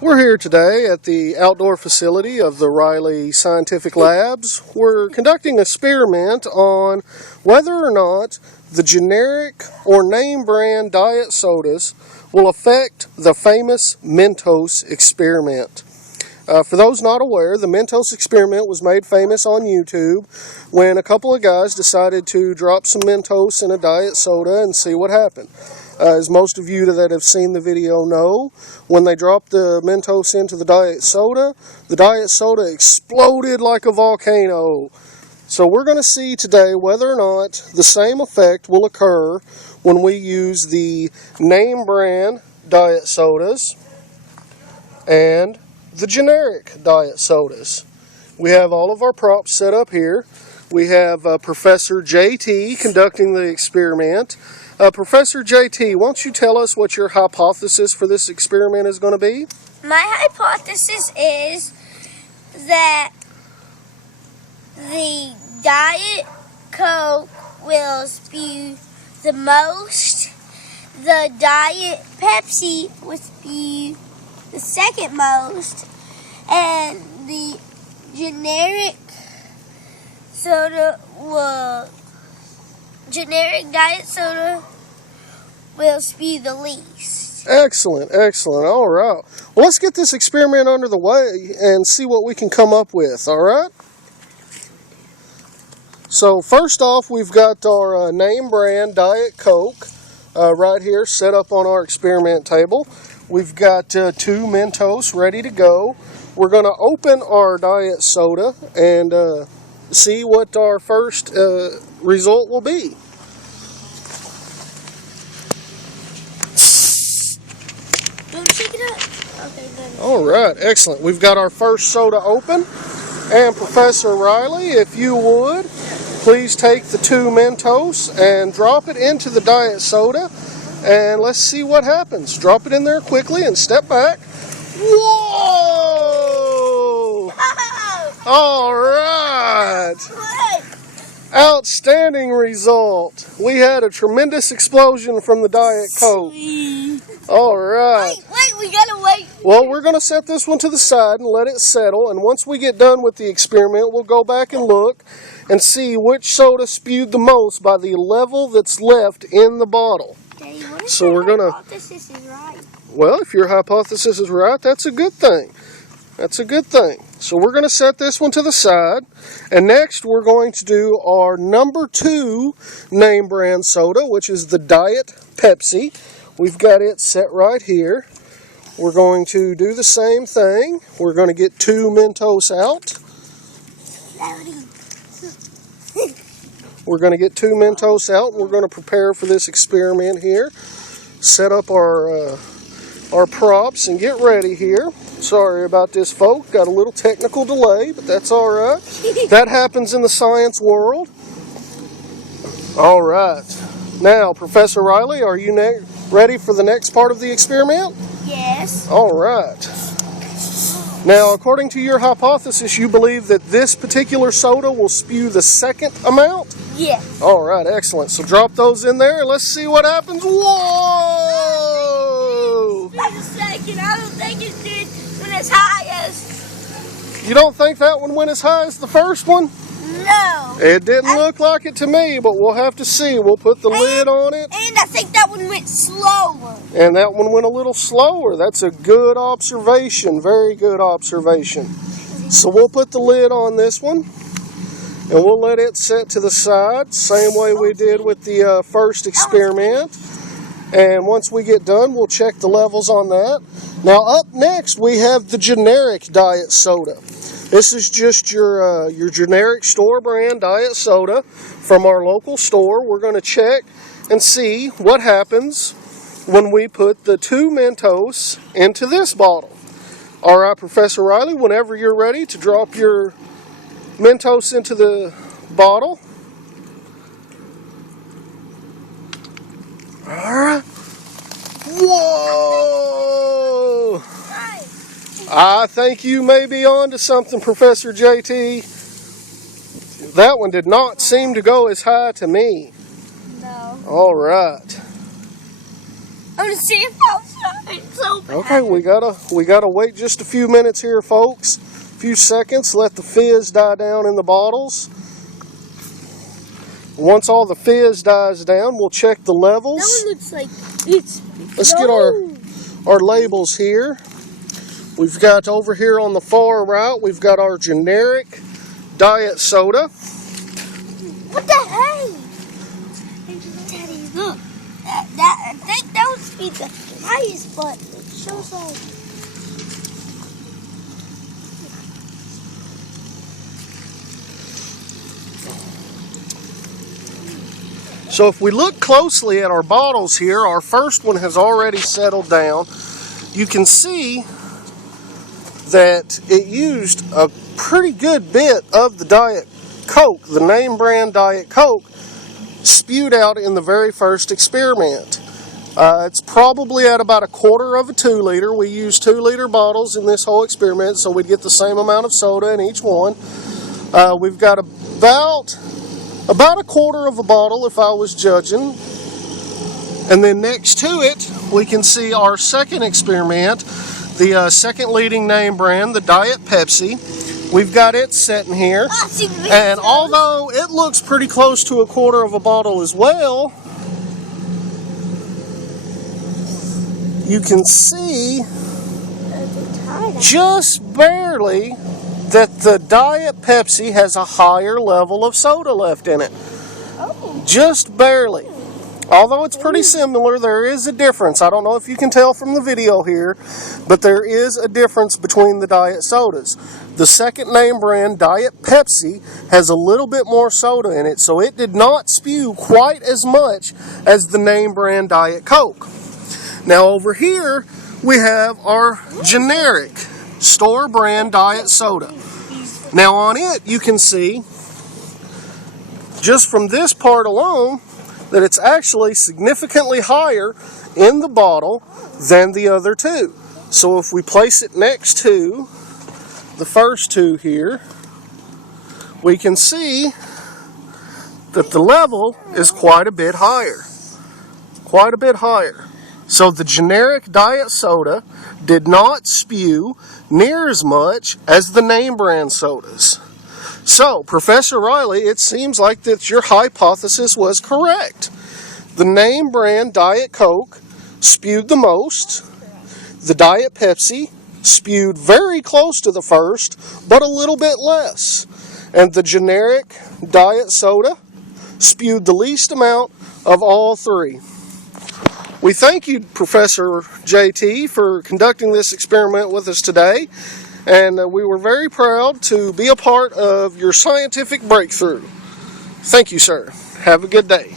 We're here today at the outdoor facility of the Riley Scientific Labs. We're conducting an experiment on whether or not the generic or name brand diet sodas will affect the famous Mentos experiment. For those not aware, the Mentos experiment was made famous on YouTube when a couple of guys decided to drop some Mentos in a diet soda and see what happened. As most of you that have seen the video know, when they dropped the Mentos into the diet soda exploded like a volcano. So we're going to see today whether or not the same effect will occur when we use the name brand diet sodas and the generic diet sodas. We have all of our props set up here. We have Professor JT conducting the experiment. Professor JT, won't you tell us what your hypothesis for this experiment is going to be? My hypothesis is that the Diet Coke will spew the most, the Diet Pepsi will spew the second most, and the generic diet soda will spew the least. Excellent, excellent. All right. Well, let's get this experiment under the way and see what we can come up with, all right? So first off, we've got our name brand Diet Coke right here set up on our experiment table. We've got 2 Mentos ready to go. We're going to open our diet soda and see what our first result will be. Don't shake it up. Okay, good. All right, excellent. We've got our first soda open. And Professor Riley, if you would, please take the 2 Mentos and drop it into the diet soda. And let's see what happens. Drop it in there quickly and step back. Whoa! All right. Outstanding result. We had a tremendous explosion from the Diet Coke. All right. Wait, we gotta wait. Well, we're going to set this one to the side and let it settle. And once we get done with the experiment, we'll go back and look and see which soda spewed the most by the level that's left in the bottle. Daddy, what if So we're gonna. hypothesis is right? Well, if your hypothesis is right, that's a good thing. That's a good thing. So we're going to set this one to the side. And next we're going to do our number 2 name brand soda, which is the Diet Pepsi. We've got it set right here. We're going to do the same thing. We're going to get 2 Mentos out. We're going to get 2 Mentos out. We're going to prepare for this experiment here. Set up our props and get ready here. Sorry about this, folk. Got a little technical delay, but that's all right. That happens in the science world. All right. Now, Professor Riley, are you ready for the next part of the experiment? Yes. All right. Now, according to your hypothesis, you believe that this particular soda will spew the second amount? Yes. All right, excellent. So drop those in there and let's see what happens. Whoa! Wait a second. I don't think it did when it's highest. You don't think that one went as high as the first one? No. It didn't look like it to me, but we'll have to see. We'll put the lid on it. And I think that one went slower. And that one went a little slower. That's a good observation. Very good observation. So we'll put the lid on this one. And we'll let it set to the side. Same way we did with the first experiment. And once we get done, we'll check the levels on that. Now up next, we have the generic diet soda. This is just your generic store brand diet soda from our local store. We're going to check and see what happens when we put the 2 Mentos into this bottle. All right, Professor Riley, whenever you're ready to drop your Mentos into the bottle. All right. Whoa! I think you may be on to something, Professor JT. That one did not seem to go as high to me. No. All right. I'm safe outside. So bad. Okay, we gotta wait just a few minutes here, folks. A few seconds. Let the fizz die down in the bottles. Once all the fizz dies down, we'll check the levels. That one looks like it's. Let's get our labels here. We've got over here on the far right, we've got our generic diet soda. What the hey? Daddy, look. I think that would be the highest, but it shows like. So if we look closely at our bottles here, our first one has already settled down. You can see that it used a pretty good bit of the Diet Coke, the name brand Diet Coke, spewed out in the very first experiment. It's probably at about 1/4 of a 2 liter. We used 2 liter bottles in this whole experiment, so we'd get the same amount of soda in each one. We've got about 1/4 of a bottle if I was judging. And then next to it, we can see our second experiment, the second leading name brand, the Diet Pepsi. We've got it sitting here. And although it looks pretty close to 1/4 of a bottle as well, you can see just barely that the Diet Pepsi has a higher level of soda left in it. Oh. Just barely. Although it's pretty similar, there is a difference. I don't know if you can tell from the video here, but there is a difference between the diet sodas. The second name brand, Diet Pepsi, has a little bit more soda in it, so it did not spew quite as much as the name brand Diet Coke. Now over here, we have our generic store brand diet soda. Now on it, you can see, just from this part alone, that it's actually significantly higher in the bottle than the other two. So if we place it next to the first two here, we can see that the level is quite a bit higher. Quite a bit higher. So the generic diet soda did not spew near as much as the name brand sodas. So, Professor Riley, it seems like that your hypothesis was correct. The name brand Diet Coke spewed the most. The Diet Pepsi spewed very close to the first, but a little bit less. And the generic diet soda spewed the least amount of all three. We thank you, Professor JT, for conducting this experiment with us today. And we were very proud to be a part of your scientific breakthrough. Thank you, sir. Have a good day.